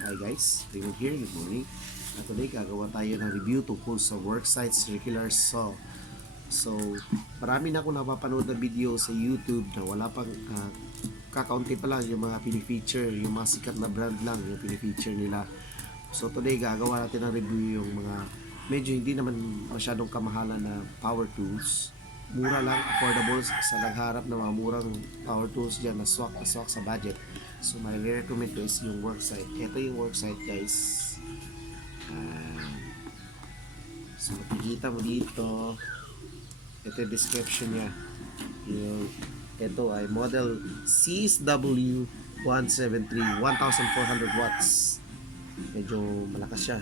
Hi guys, Raymond here, good morning. Today gagawa tayo ng review tungkol sa Worksite circular saw. So, marami na akong napapanood na video sa YouTube na wala pang kakaunti pa lang yung mga pinifeature, yung mga sikat na brand lang yung pinifeature nila. So today gagawa natin ng review yung mga medyo hindi naman masyadong kamahalan na power tools. Mura lang, affordable sa nagharap ng mga murang power tools dyan na swak sa budget. So my recommend ko is yung Worksite. Ito yung Worksite guys. So makikita mo dito, ito yung description niya. Ito ay model CSW 173 1400 watts. Medyo malakas siya.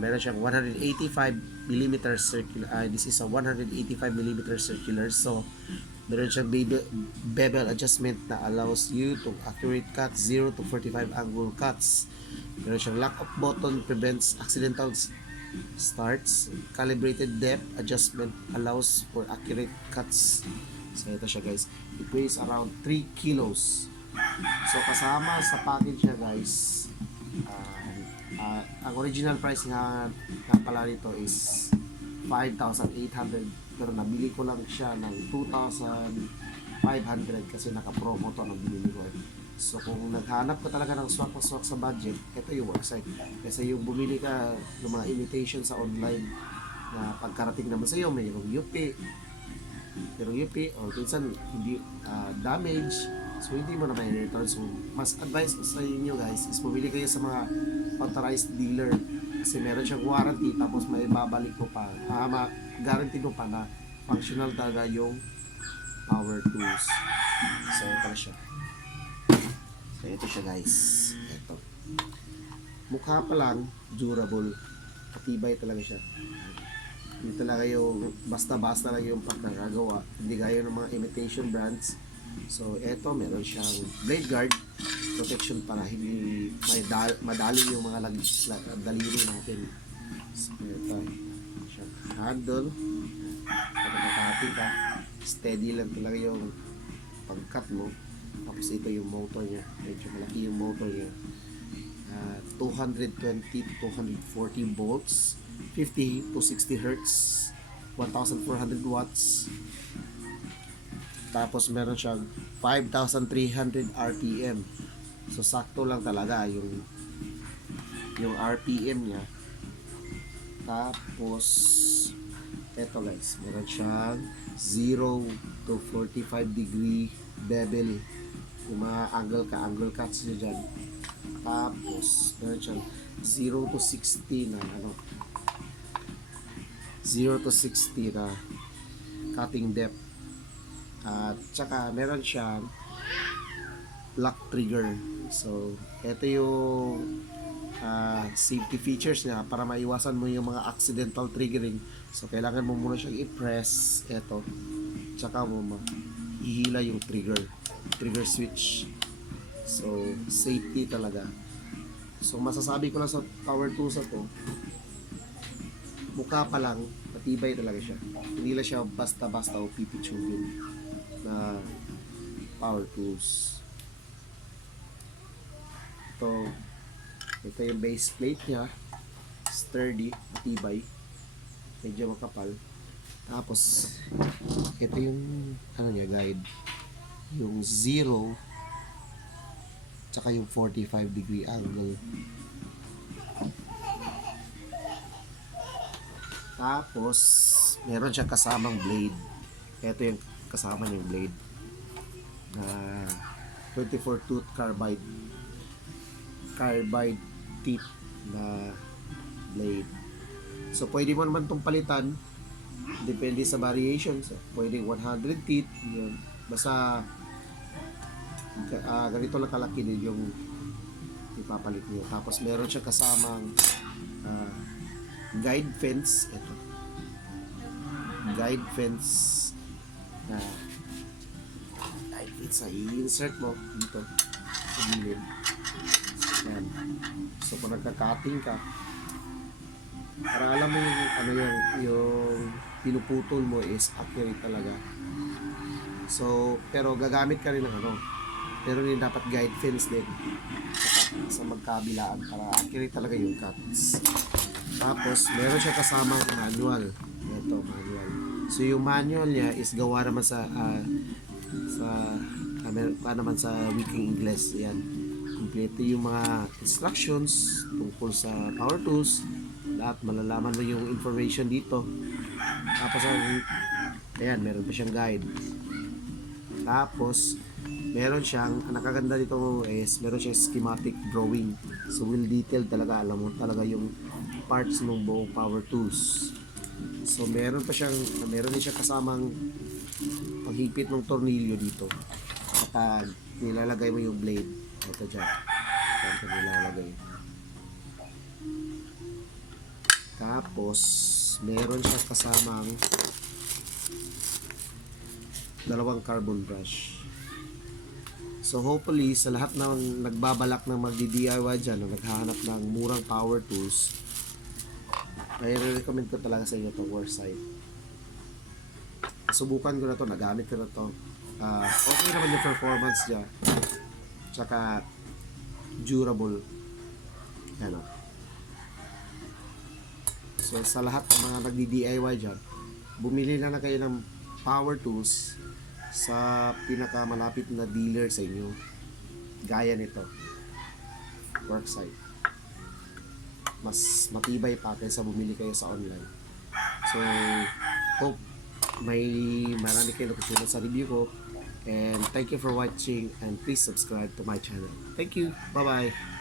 Meron siyang 185 mm circular. This is a 185 mm circular saw. Meron siyang bevel adjustment na allows you to accurate cuts 0 to 45 angle cuts. Meron siyang lock up button, prevents accidental starts. Calibrated depth adjustment allows for accurate cuts. So ito siya guys. It weighs around 3 kilos. So kasama sa package niya guys, ang original price nga pala nito is 5,800 pero nabili ko lang siya ng 2,500 kasi naka-promo to ang binili ko. So kung naghanap ka talaga ng swak sa budget, ito yung Worksite. Kasi yung bumili ka ng mga imitation sa online na pagkarating naman sa iyo mayroong UP o minsan hindi damage, so hindi mo na may return. So mas advice ko sa inyo guys is bumili kayo sa mga authorized dealer kasi meron siyang warranty tapos may babalik mo pa, guarantee mo pa na functional talaga yung power tools. So ito na siya. So ito siya guys. Ito. Mukha pa lang durable. Matibay talaga siya. Hindi talaga yung basta-basta lang yung pagkakagawa. Hindi gaya ng mga imitation brands. So ito meron siyang blade guard protection para hindi madali yung mga daliri natin. So ito siya handle. Pag nakahati ka, steady lang talaga yung pag-cut mo. Tapos ito yung motor niya. Medyo malaki yung motor niya. 220 to 240 volts, 50 to 60 hertz, 1,400 watts. Tapos meron siyang 5,300 RPM. So sakto lang talaga yung RPM niya. Tapos eto guys, meron siyang 0 to 45 degree bevel. Kung mga angle cuts niya dyan. Tapos meron siyang 0 to 60 na 0 to 60 na cutting depth. At saka meron siyang lock trigger. So ito yung safety features niya para maiwasan mo yung mga accidental triggering. So kailangan mo muna siyang i-press ito, tsaka mo ihila yung trigger switch. So safety talaga. So masasabi ko lang sa power tools na to, mukha pa lang matibay talaga siya. Hindi lang siya basta-basta o pipitsugin na power tools. Ito yung base plate niya, sturdy, matibay, medyo makapal. Tapos ito yung niya, guide, yung 0 tsaka yung 45 degree angle. Tapos meron siyang kasamang blade. Ito yung kasama niyang blade na 24 tooth carbide teeth na blade. So pwede mo naman itong palitan, depende sa variations. Pwedeng 100 teeth yun. Basta ganito lang kalaki din yung ipapalit niyo. Tapos meron siya kasamang guide fence. Ito guide fence na guide fence na i-insert mo dito sa gilid. Yan. So kung nagka-cutting ka, para alam mo yung pinuputol mo is accurate talaga. So pero gagamit ka rin ng pero rin dapat guide fence din. Saka sa magkabilaan para accurate talaga yung cuts. Tapos, meron siya kasamang manual. Ito, manual. So, yung manual niya is gawa naman naman sa wikang Ingles. Yan. Kompleto yung mga instructions tungkol sa power tools. Lahat malalaman mo yung information dito. Tapos, ayan, meron pa siyang guide. Tapos, meron siyang, ang nakaganda dito is, meron siyang schematic drawing. So, will detail talaga. Alam mo talaga yung parts ng buong power tools. So, meron din siyang kasamang paghipit ng tornilyo dito. Kapag nilalagay mo yung blade, ito dyan. Ito nilalagay. Tapos, meron siyang kasamang dalawang carbon brush. So hopefully sa lahat ng nagbabalak ng magdi-DIY dyan, na naghahanap ng murang power tools, ay recommend ko talaga sa inyo itong Worksite. Subukan ko na to, nagamit ko na to. Okay naman yung performance niya. Tsaka durable. Yan o. So sa lahat ng mga nagdi-DIY dyan, bumili na kayo ng power tools sa pinakamalapit na dealer sa inyo. Gaya nito, Worksite. Mas matibay pa kaysa bumili kayo sa online. So, hope marami kayo natutunan sa review ko. And thank you for watching, and please subscribe to my channel. Thank you. Bye-bye.